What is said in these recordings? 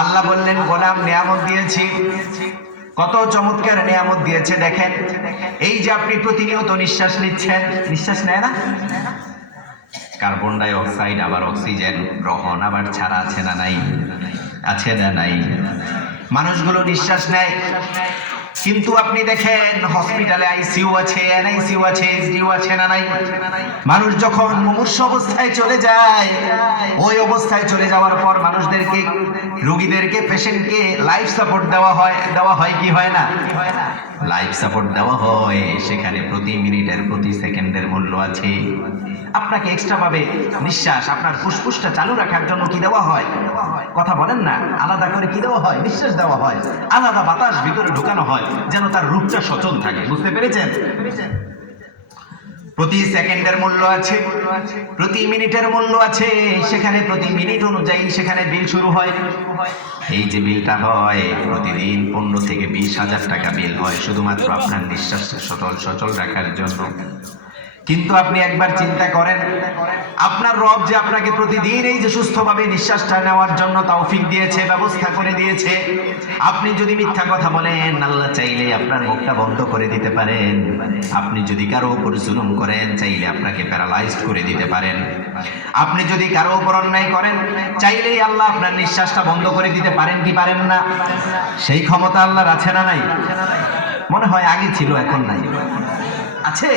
আল্লাহ বললেন, গোলাম নিয়ামত দিয়েছি, কত চমৎকার নিয়ামত দিয়েছে দেখেন। এই যে আপনি প্রতিনিয়ত নিঃশ্বাস নিচ্ছেন, নিঃশ্বাস নেয় না? কার্বন ডাই অক্সাইড আবার অক্সিজেন গ্রহণ আবার ছাড়া আছে না নাই? আছে না নাই? মানুষগুলো নিঃশ্বাস নেয়, কিন্তু আপনি দেখেন হসপিটালে আইসিইউ আছে, এনআইসিইউ আছে, এসডিইউ আছে না নাই? মানুষ যখন মুমূর্ষু অবস্থায় চলে যায়, ওই অবস্থায় চলে যাওয়ার পর মানুষদেরকে, রোগীদেরকে, পেশেন্টকে লাইফ সাপোর্ট দেওয়া হয় কি হয় না? লাইফ সাপোর্ট দেওয়া হয়। সেখানে প্রতি মিনিটের, প্রতি সেকেন্ডের মূল্য আছে। আপনাকে এক্সট্রা ভাবে নিঃশ্বাস, আপনার ফুসফুসটা চালু রাখার জন্য কি দেওয়া হয়? কথা বলেন না, আলাদা করে কি দেওয়া হয়? নিঃশ্বাস দেওয়া হয়, আলাদা বাতাস ভিতরে ঢুকানো হয়, যেন তার রূপটা সচল থাকে। বুঝতে পেরেছেন? প্রতি সেকেন্ডের মূল্য আছে, প্রতি মিনিটের মূল্য আছে। সেখানে প্রতি মিনিট অনুযায়ী সেখানে বিল শুরু হয়। এই যে বিলটা হয় প্রতিদিন 15 থেকে 20,000 টাকা বিল হয়, শুধুমাত্র আপনার নিঃশ্বাসটা সচল রাখার জন্য। কিন্তু আপনি একবার চিন্তা করেন, আপনার রব যে আপনাকে প্রতিদিন এই যে সুস্থভাবে নিঃশ্বাসটা নেওয়ার জন্য তৌফিক দিয়েছে, ব্যবস্থা করে দিয়েছে, আপনি যদি মিথ্যা কথা বলেন, আল্লাহ চাইলে আপনার মুখটা বন্ধ করে দিতে পারেন। আপনি যদি কারো উপর জুলুম করেন, চাইলে আপনাকে প্যারালাইজড করে দিতে পারেন। আপনি যদি কারো উপর অন্যায় করেন, চাইলেই আল্লাহ আপনার নিঃশ্বাসটা বন্ধ করে দিতে পারেন কি পারেন না? সেই ক্ষমতা আল্লাহর আছে না নাই? মনে হয় আগে ছিল, এখন নাই। আছে?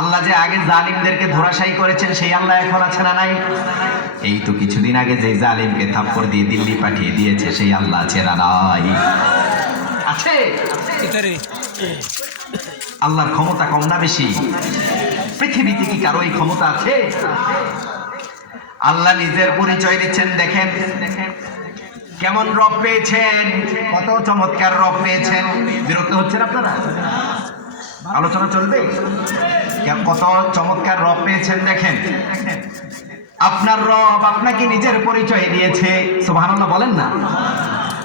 আল্লাহ যে আগে জালিমদেরকে ধরাশায়ী করেছেন, সেই আল্লাহ এখন আছে না নাই? এই তো কিছুদিন আগে যে জালিমকে থাপ্পড় দিয়ে দিল্লি পাঠিয়ে দিয়েছে, সেই আল্লাহ আছে না নাই? আছে? আল্লাহর ক্ষমতা কম না বেশি? পৃথিবীতে কি কারো এই ক্ষমতা আছে? আল্লাহ নিজের পরিচয় দিচ্ছেন, দেখেন কেমন রব পেয়েছেন, কত চমৎকার রব পেয়েছেন। বিরক্ত হচ্ছেন আপনারা? আলোচনা চলবে। কত চমৎকার রব পেয়েছেন দেখেন। আপনার রব আপনাকে নিজের পরিচয় দিয়েছে, সুবহানাল্লাহ বলেন না?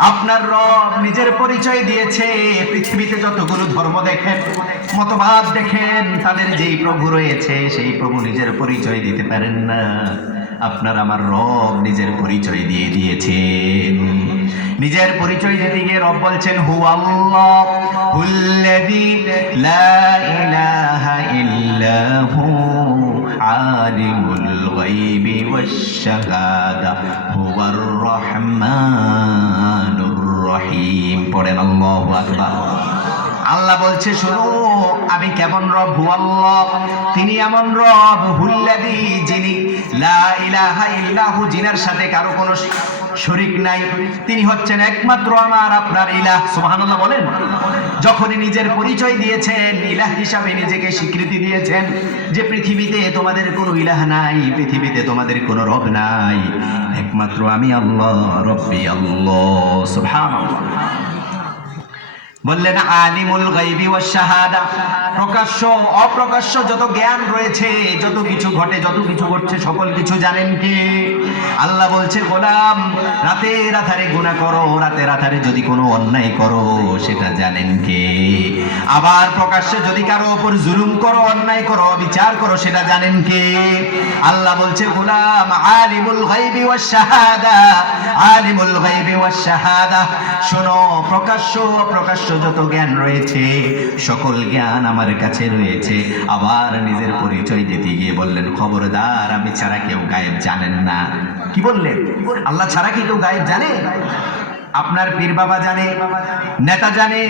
আপনার রব নিজের পরিচয় দিয়েছে। পৃথিবীতে যতগুলো ধর্ম দেখেন, মতবাদ দেখেন, তাদের যেই প্রভু রয়েছে, সেই প্রভু নিজের পরিচয় দিতে পারেন না। আপনার আমার রব নিজের পরিচয় দিয়ে দিয়েছেন। নিজের পরিচয় দিতে গিয়ে রব বলছেন, হু আল্লাহ হুল্লাযী লা ইলাহা ইল্লা হু আলিমুল গায়বি ওয়াশ শাহাদা হুয়ার রহমানুর রহিম। পড়েন আল্লাহু আকবার। আল্লাহ বলছে, শোনো আমি কেমন রব। হু আল্লাহ, তিনি এমন রব, হুল্লাযী, যিনি, লা ইলাহা ইল্লাহু, যিনার সাথে কারো কোনো শরীক নাই, তিনি হচ্ছেন একমাত্র আমার আপনার ইলাহ। সুবহানাল্লাহ বলেন। যখনই নিজের পরিচয় দিয়েছেন, ইলাহ হিসাবে নিজেকে স্বীকৃতি দিয়েছেন, যে পৃথিবীতে তোমাদের কোনো ইলাহ নাই, পৃথিবীতে তোমাদের কোনো রব নাই, একমাত্র আমি আল্লাহ, রব্বি আল্লাহ। সুবহানাল্লাহ। বললেন আলিমুল গায়বি ওয়াশ শাহাদা, প্রকাশ্য অপ্রকাশ্য যত জ্ঞান রয়েছে, যত কিছু ঘটে, যত কিছু ঘটছে, সকল কিছু জানেন কে? আল্লাহ বলছে, গোলাম রাতের আধারে গুনাহ করো, রাতের আধারে যদি কোনো অন্যায় করো, সেটা জানেন কে? আবার প্রকাশ্যে যদি কারো উপর জুলুম করো, অন্যায় করো, বিচার করো, সেটা জানেন কে? আল্লাহ বলছে, গোলাম আলিমুল গায়বি ওয়াশ শাহাদা, আলিমুল গায়বি ওয়াশ শাহাদা, শোনো প্রকাশ্য অপ্রকাশ্য যত জ্ঞান রয়েছে, সকল জ্ঞান আমার কাছে রয়েছে। আবার নিজের পরিচয় দিতে গিয়ে বললেন, খবরদার আমি ছাড়া কেউ গায়েব জানেন না। কি বললেন? আল্লাহ ছাড়া কি কেউ গায়েব জানে? আপনার পীর বাবা জানে, নেতা জানে,